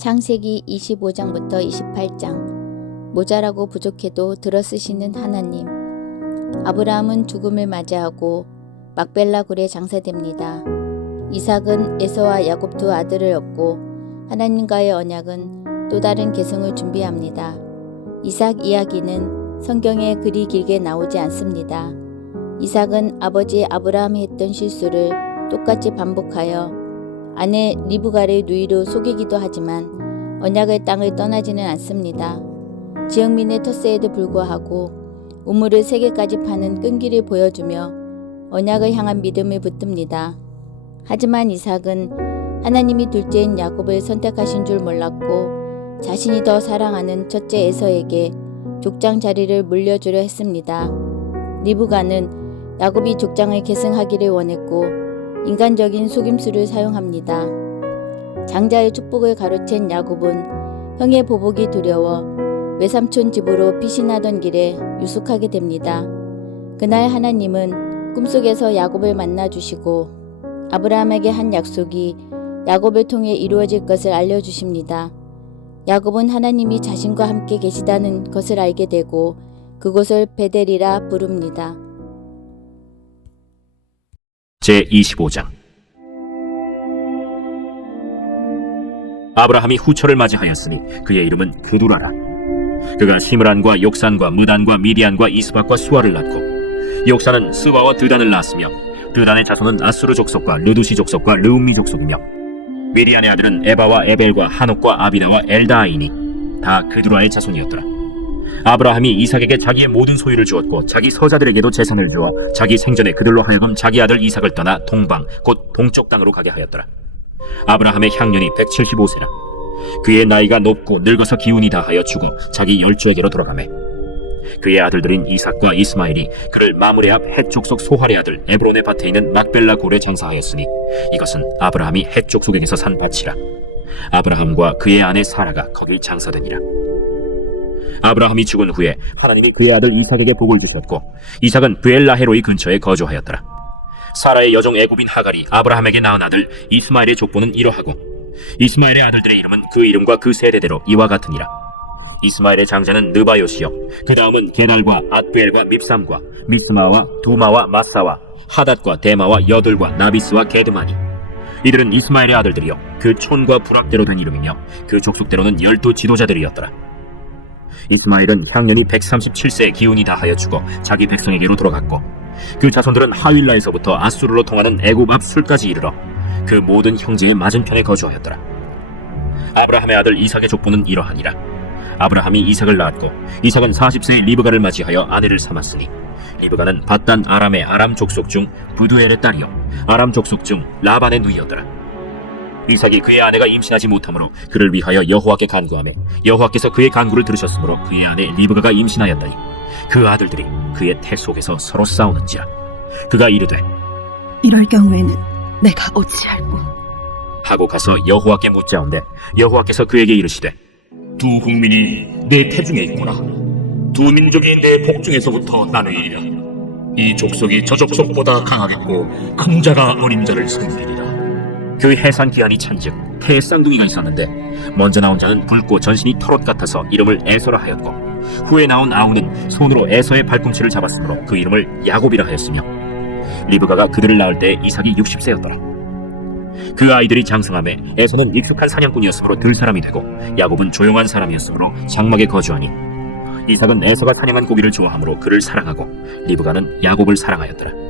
창세기 25장부터 28장 모자라고 부족해도 들어쓰시는 하나님 아브라함은 죽음을 맞이하고 막벨라 굴에 장사됩니다. 이삭은 에서와 야곱 두 아들을 얻고 하나님과의 언약은 또 다른 계승을 준비합니다. 이삭 이야기는 성경에 그리 길게 나오지 않습니다. 이삭은 아버지 아브라함이 했던 실수를 똑같이 반복하여 아내 리브가를 누이로 속이기도 하지만 언약의 땅을 떠나지는 않습니다. 지역민의 텃세에도 불구하고 우물을 세 개까지 파는 끈기를 보여주며 언약을 향한 믿음을 붙듭니다. 하지만 이삭은 하나님이 둘째인 야곱을 선택하신 줄 몰랐고 자신이 더 사랑하는 첫째 에서에게 족장 자리를 물려주려 했습니다. 리브가는 야곱이 족장을 계승하기를 원했고 인간적인 속임수를 사용합니다. 장자의 축복을 가로챈 야곱은 형의 보복이 두려워 외삼촌 집으로 피신하던 길에 유숙하게 됩니다. 그날 하나님은 꿈속에서 야곱을 만나 주시고 아브라함에게 한 약속이 야곱을 통해 이루어질 것을 알려주십니다. 야곱은 하나님이 자신과 함께 계시다는 것을 알게 되고 그곳을 베델이라 부릅니다. 제 25장. 아브라함이 후처를 맞이하였으니 그의 이름은 그두라라. 그가 시므란과 욕산과 무단과 미디안과 이스박과 수아를 낳고 욕산은 스와와 드단을 낳았으며 드단의 자손은 아수르 족속과 르두시 족속과 르움미 족속이며 미디안의 아들은 에바와 에벨과 한옥과 아비나와 엘다아이니 다 그두라의 자손이었더라 아브라함이 이삭에게 자기의 모든 소유를 주었고 자기 서자들에게도 재산을 주어 자기 생전에 그들로 하여금 자기 아들 이삭을 떠나 동방 곧 동쪽 땅으로 가게 하였더라. 아브라함의 향년이 175세라. 그의 나이가 높고 늙어서 기운이 다하여 죽어 자기 열주에게로 돌아가매. 그의 아들들인 이삭과 이스마엘이 그를 마므레 앞 헷족속 소할의 아들 에브론의 밭에 있는 막벨라 굴에 장사하였으니 이것은 아브라함이 헷족속에게서 산 밭이라. 아브라함과 그의 아내 사라가 거길 장사되니라. 아브라함이 죽은 후에 하나님이 그의 아들 이삭에게 복을 주셨고 이삭은 브엘라헤로이 근처에 거주하였더라. 사라의 여종 애굽인 하갈이 아브라함에게 낳은 아들 이스마엘의 족보는 이러하고 이스마엘의 아들들의 이름은 그 이름과 그 세대대로 이와 같으니라. 이스마엘의 장자는 느바요시요 그 다음은 게날과 앗벨과 밉삼과 미스마와 두마와 마사와 하닷과 데마와 여들과 나비스와 게드마니 이들은 이스마엘의 아들들이요 그 촌과 부락대로 된 이름이며 그 족속대로는 열두 지도자들이었더라. 이스마엘은 향년이 137세의 기운이 다하여 죽어 자기 백성에게로 돌아갔고 그 자손들은 하윌라에서부터 아수르로 통하는 애굽 앞 술까지 이르러 그 모든 형제의 맞은편에 거주하였더라. 아브라함의 아들 이삭의 족보는 이러하니라. 아브라함이 이삭을 낳았고 이삭은 40세의 리브가를 맞이하여 아내를 삼았으니 리브가는 바단 아람의 아람 족속 중 부두엘의 딸이요 아람 족속 중 라반의 누이였더라. 이삭이 그의 아내가 임신하지 못하므로 그를 위하여 여호와께 간구하매 여호와께서 그의 간구를 들으셨으므로 그의 아내 리브가가 임신하였다니 그 아들들이 그의 태 속에서 서로 싸우는지라 그가 이르되 이럴 경우에는 내가 어찌할꼬 하고 가서 여호와께 묻자온데 여호와께서 그에게 이르시되 두 국민이 내 태중에 있구나. 두 민족이 내 복중에서부터 나누이리라. 이 족속이 저 족속보다 강하겠고 큰 자가 어린 자를 섬기리라. 그 해산 기한이 찬즉 태에 쌍둥이가 있었는데 먼저 나온 자는 붉고 전신이 털옷 같아서 이름을 에서라 하였고 후에 나온 아우는 손으로 에서의 발꿈치를 잡았으므로 그 이름을 야곱이라 하였으며 리브가가 그들을 낳을 때 이삭이 60세였더라. 그 아이들이 장성함에 에서는 익숙한 사냥꾼이었으므로 들 사람이 되고 야곱은 조용한 사람이었으므로 장막에 거주하니 이삭은 에서가 사냥한 고기를 좋아하므로 그를 사랑하고 리브가는 야곱을 사랑하였더라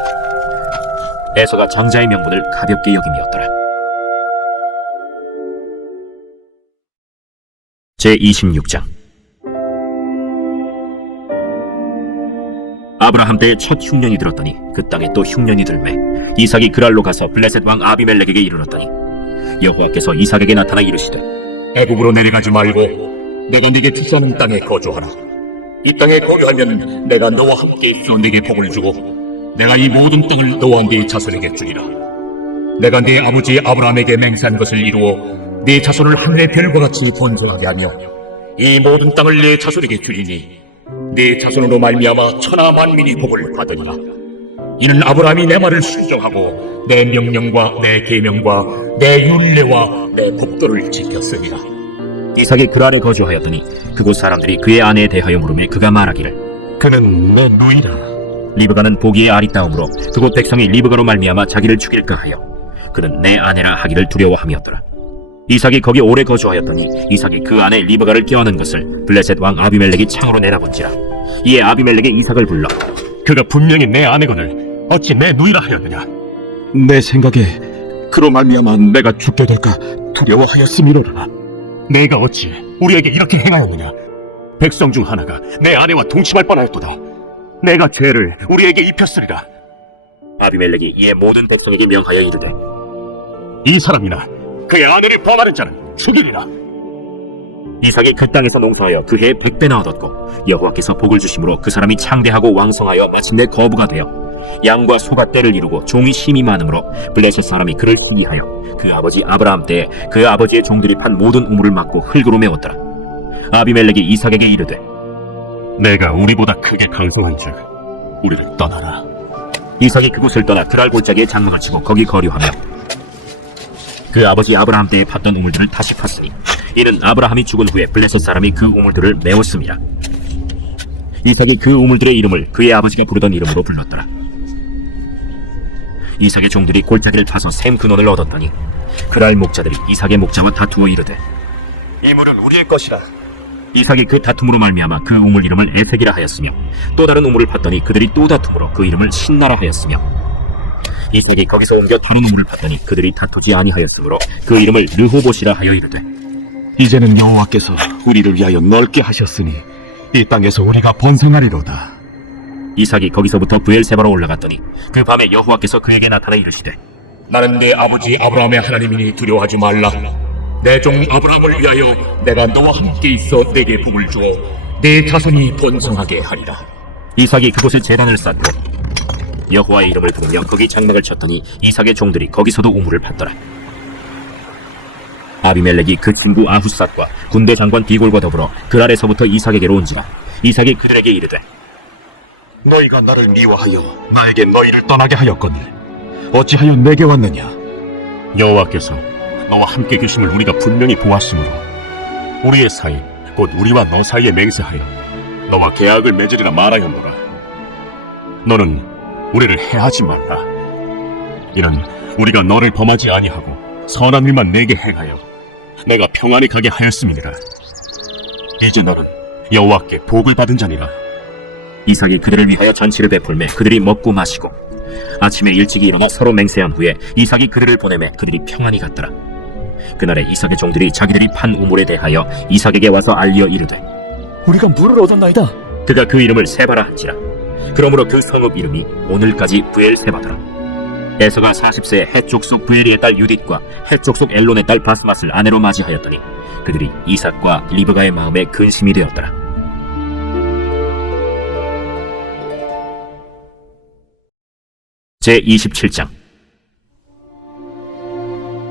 에서가 장자의 명분을 가볍게 여김이었더라 제 26장 아브라함 때에 첫 흉년이 들었더니 그 땅에 또 흉년이 들매 이삭이 그랄로 가서 블레셋 왕 아비멜렉에게 이르렀더니 여호와께서 이삭에게 나타나 이르시되 애굽으로 내려가지 말고 내가 네게 주시하는 땅에 거주하라. 이 땅에 거주하면 내가 너와 함께 있어 네게 복을 주고 내가 이 모든 땅을 너와 네 자손에게 주리라. 내가 네 아버지 아브라함에게 맹세한 것을 이루어 네 자손을 하늘의 별과 같이 번성하게 하며 이 모든 땅을 네 자손에게 주리니 네 자손으로 말미암아 천하 만민이 복을 받으리라. 이는 아브라함이 내 말을 순종하고 내 명령과 내 계명과 내 윤례와 내 법도를 지켰으니라. 이삭이 그 안에 거주하였더니 그곳 사람들이 그의 아내에 대하여 물으며 그가 말하기를 그는 내 누이라. 리브가는 보기에 아리따움으로 그곳 백성이 리브가로 말미암아 자기를 죽일까 하여 그는 내 아내라 하기를 두려워함이었더라. 이삭이 거기 오래 거주하였더니 이삭이 그 안에 리브가를 껴안은 것을 블레셋 왕 아비멜렉이 창으로 내다본지라 이에 아비멜렉이 이삭을 불러 그가 분명히 내 아내거늘 어찌 내 누이라 하였느냐? 내 생각에 그로 말미암아 내가 죽게 될까 두려워하였음이로라. 내가 어찌 우리에게 이렇게 행하였느냐? 백성 중 하나가 내 아내와 동침할 뻔하였도다. 내가 죄를 우리에게 입혔으리라. 아비멜렉이 이에 모든 백성에게 명하여 이르되 이 사람이나 그의 아내를 범하는 자는 죽이리라. 이삭이 그 땅에서 농사하여 그 해에 백배나 얻었고 여호와께서 복을 주심으로 그 사람이 창대하고 왕성하여 마침내 거부가 되어 양과 소가 때를 이루고 종이 힘이 많으므로 블레셋 사람이 그를 시기하여 그 아버지 아브라함 때에 그 아버지의 종들이 판 모든 우물을 막고 흙으로 메웠더라 아비멜렉이 이삭에게 이르되 내가 우리보다 크게 강성한즉 우리를 떠나라. 이삭이 그곳을 떠나 그랄 골짜기에 장막을 치고 거기 거류하며 그 아버지 아브라함 때에 팠던 우물들을 다시 팠으니 이는 아브라함이 죽은 후에 블레셋 사람이 그 우물들을 메웠음이라 이삭이 그 우물들의 이름을 그의 아버지가 부르던 이름으로 불렀더라 이삭의 종들이 골짜기를 파서 샘 근원을 얻었더니 그랄 목자들이 이삭의 목자와 다투어 이르되 이 물은 우리의 것이라. 이삭이 그 다툼으로 말미암아 그 우물 이름을 에색이라 하였으며 또 다른 우물을 팠더니 그들이 또 다툼으로 그 이름을 신나라 하였으며 이삭이 거기서 옮겨 다른 우물을 팠더니 그들이 다투지 아니하였으므로 그 이름을 르호봇이라 하여 이르되 이제는 여호와께서 우리를 위하여 넓게 하셨으니 이 땅에서 우리가 번성하리로다. 이삭이 거기서부터 부엘세바로 올라갔더니 그 밤에 여호와께서 그에게 나타나 이르시되 나는 내 아버지 아브라함의 하나님이니 두려워하지 말라. 내 종 아브라함을 위하여 내가 너와 함께 있어 내게 복을 주어 내 자손이 번성하게 하리라. 이삭이 그곳에 제단을 쌓고 여호와의 이름을 부르며 거기 장막을 쳤더니 이삭의 종들이 거기서도 우물을 팠더라 아비멜렉이 그 친구 아후삿과 군대 장관 디골과 더불어 그 아래서부터 이삭에게로 온지라 이삭이 그들에게 이르되 너희가 나를 미워하여 나에게 너희를 떠나게 하였거늘 어찌하여 내게 왔느냐? 여호와께서 너와 함께 계심을 우리가 분명히 보았으므로 우리의 사이 곧 우리와 너 사이에 맹세하여 너와 계약을 맺으리라 말하였노라. 너는 우리를 해하지 말라. 이는 우리가 너를 범하지 아니하고 선한 일만 내게 행하여 내가 평안히 가게 하였음이니라. 이제 너는 여호와께 복을 받은 자니라. 이삭이 그들을 위하여 잔치를 베풀매 그들이 먹고 마시고 아침에 일찍이 일어나 서로 맹세한 후에 이삭이 그들을 보내매 그들이 평안히 갔더라 그날에 이삭의 종들이 자기들이 판 우물에 대하여 이삭에게 와서 알리어 이르되 우리가 물을 얻었나이다. 그가 그 이름을 세바라 한지라. 그러므로 그 성읍 이름이 오늘까지 부엘세바더라. 에서가 40세에 해쪽 속 부엘리의 딸 유딧과 해쪽 속 엘론의 딸 바스맛을 아내로 맞이하였더니 그들이 이삭과 리브가의 마음에 근심이 되었더라. 제 27장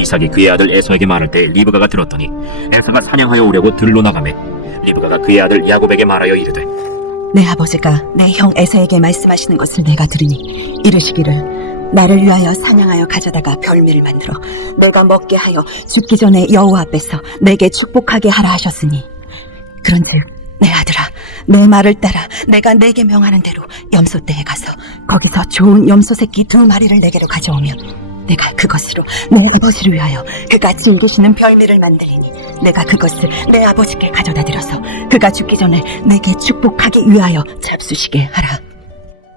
이삭이 그의 아들 에서에게 말할 때 리브가가 들었더니 에서가 사냥하여 오려고 들로 나가매 리브가가 그의 아들 야곱에게 말하여 이르되 내 아버지가 내 형 에서에게 말씀하시는 것을 내가 들으니 이르시기를 나를 위하여 사냥하여 가져다가 별미를 만들어 내가 먹게 하여 죽기 전에 여호와 앞에서 내게 축복하게 하라 하셨으니 그런즉 내 아들아 내 말을 따라 내가 내게 명하는 대로 염소 떼에 가서 거기서 좋은 염소 새끼 두 마리를 내게로 가져오면 내가 그것으로 내 아버지를 위하여 그가 즐기시는 별미를 만들리니 내가 그것을 내 아버지께 가져다 드려서 그가 죽기 전에 내게 축복하기 위하여 잡수시게 하라.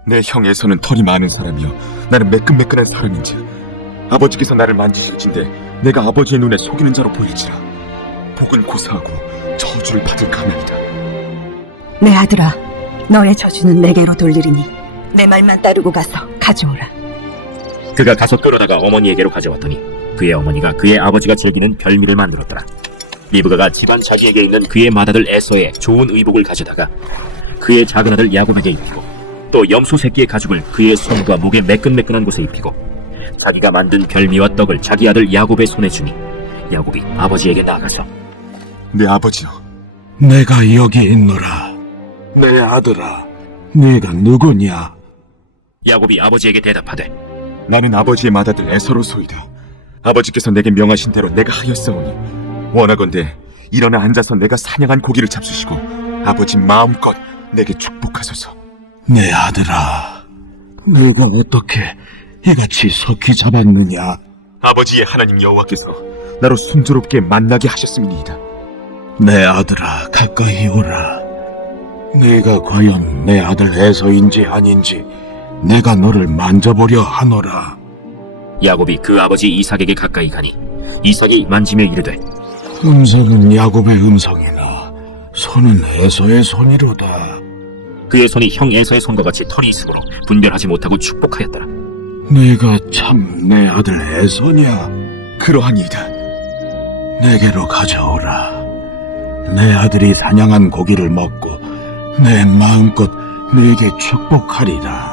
내 형 에서는 털이 많은 사람이요 나는 매끈매끈한 사람인지 아버지께서 나를 만지실진데 내가 아버지의 눈에 속이는 자로 보일지라 복은 고사하고 저주를 받을 까나이다 내 아들아, 너의 저주는 내게로 돌리리니 내 말만 따르고 가서 가져오라. 그가 가서 끌어다가 어머니에게로 가져왔더니 그의 어머니가 그의 아버지가 즐기는 별미를 만들었더라. 리브가가 집안 자기에게 있는 그의 맏아들 에서의 좋은 의복을 가져다가 그의 작은 아들 야곱에게 입히고 또 염소 새끼의 가죽을 그의 손과 목에 매끈매끈한 곳에 입히고 자기가 만든 별미와 떡을 자기 아들 야곱의 손에 주니 야곱이 아버지에게 나가서 내 아버지여 내가 여기 있노라 내 아들아 네가 누구냐 야곱이 아버지에게 대답하되 나는 아버지의 맏아들 에서로소이다. 아버지께서 내게 명하신 대로 내가 하였사오니 원하건대 일어나 앉아서 내가 사냥한 고기를 잡수시고 아버지 마음껏 내게 축복하소서. 내 아들아 내가 어떻게 이같이 석히 잡았느냐? 아버지의 하나님 여호와께서 나로 순조롭게 만나게 하셨음이니이다. 내 아들아 가까이 오라. 내가 과연 내 아들 에서인지 아닌지 내가 너를 만져보려 하노라 야곱이 그 아버지 이삭에게 가까이 가니 이삭이 만지며 이르되 음성은 야곱의 음성이나 손은 에서의 손이로다. 그의 손이 형 에서의 손과 같이 털이 있으므로 분별하지 못하고 축복하였더라. 내가 참 내 아들 에서냐? 그러하니이다. 내게로 가져오라. 내 아들이 사냥한 고기를 먹고 내 마음껏 내게 축복하리라.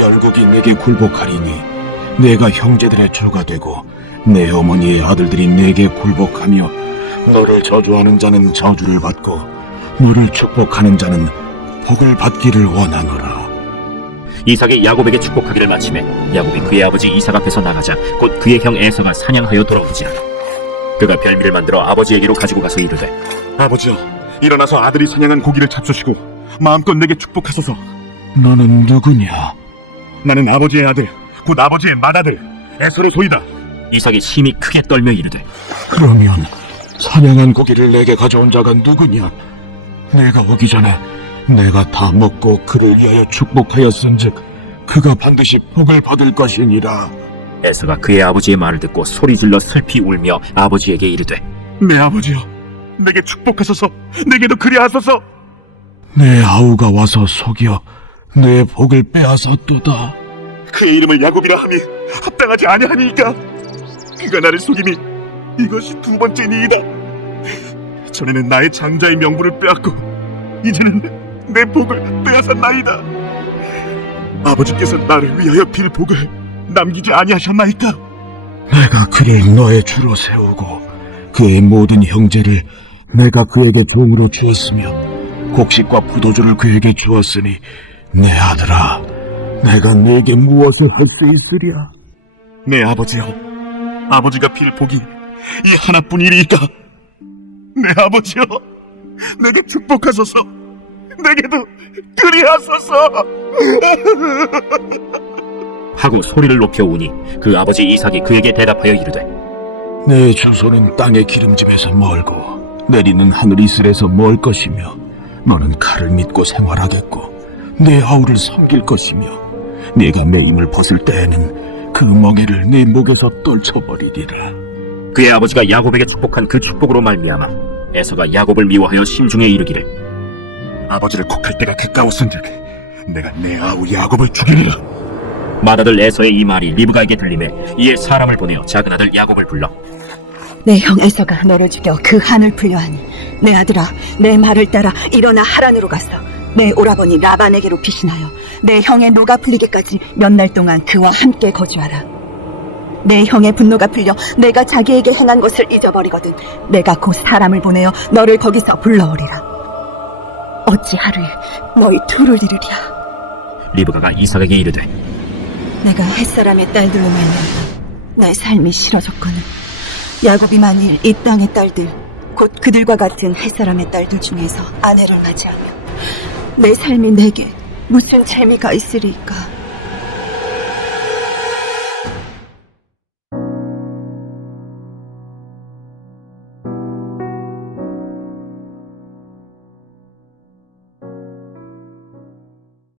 열국이 내게 굴복하리니 내가 형제들의 주가 되고 내 어머니의 아들들이 내게 굴복하며 너를 저주하는 자는 저주를 받고 너를 축복하는 자는 복을 받기를 원하노라. 이삭이 야곱에게 축복하기를 마치매 야곱이 그의 아버지 이삭 앞에서 나가자 곧 그의 형 에서가 사냥하여 돌아오지라 그가 별미를 만들어 아버지에게로 가지고 가서 이르되 아버지여, 일어나서 아들이 사냥한 고기를 잡수시고 마음껏 내게 축복하소서. 너는 누구냐? 나는 아버지의 아들, 곧 아버지의 맏아들, 에스로 소이다. 이삭이 심히 크게 떨며 이르되 그러면 사냥한 고기를 내게 가져온 자가 누구냐? 내가 오기 전에 내가 다 먹고 그를 위하여 축복하였은즉 그가 반드시 복을 받을 것이니라. 에서가 그의 아버지의 말을 듣고 소리 질러 슬피 울며 아버지에게 이르되 내 아버지여, 내게 축복하소서, 내게도 그리 하소서. 내 아우가 와서 속여 내 복을 빼앗았도다. 그의 이름을 야곱이라 함이 합당하지 아니하니까. 그가 나를 속임이 이것이 두 번째니이다. 전에는 나의 장자의 명분을 빼앗고 이제는 내 복을 빼앗았나이다. 아버지께서 나를 위하여 빌 복을 남기지 아니하셨나이까. 내가 그를 너의 주로 세우고 그의 모든 형제를 내가 그에게 종으로 주었으며 곡식과 포도주를 그에게 주었으니 내 아들아. 내가 네게 무엇을 할 수 있으랴? 내 아버지여 아버지가 빌 복이 이 하나뿐 이리이까 내 아버지여 내게 축복하소서. 내게도 그리하소서. 하고 소리를 높여 우니 그 아버지 이삭이 그에게 대답하여 이르되 내 주소는 땅의 기름짐에서 멀고 내리는 하늘 이슬에서 멀 것이며 너는 칼을 믿고 생활하겠고 내 아우를 섬길 것이며 네가 내 힘을 벗을 때에는 그 멍에를 네 목에서 떨쳐버리리라. 그의 아버지가 야곱에게 축복한 그 축복으로 말미암아 에서가 야곱을 미워하여 심중에 이르기를. 아버지를 곡할 때가 가까웠은즉 내가 내 아우 야곱을 죽이리라. 맏아들 에서의 이 말이 리브가에게 들리매 이에 사람을 보내어 작은 아들 야곱을 불러. 내 형 에서가 너를 죽여 그 한을 풀려 하니 내 아들아 내 말을 따라 일어나 하란으로 가서 내 오라버니 라반에게로 피신하여 내 형의 노가 풀리기까지 몇 날 동안 그와 함께 거주하라. 내 형의 분노가 풀려 내가 자기에게 행한 것을 잊어버리거든 내가 곧 사람을 보내어 너를 거기서 불러오리라. 어찌 하루에 너희 둘을 이르랴? 리브가가 이삭에게 이르되 내가 햇사람의 딸들로 말미암아 나의 삶이 싫어졌거늘 야곱이 만일 이 땅의 딸들 곧 그들과 같은 햇사람의 딸들 중에서 아내를 맞이하면 내 삶이 내게 무슨 재미가 있으리까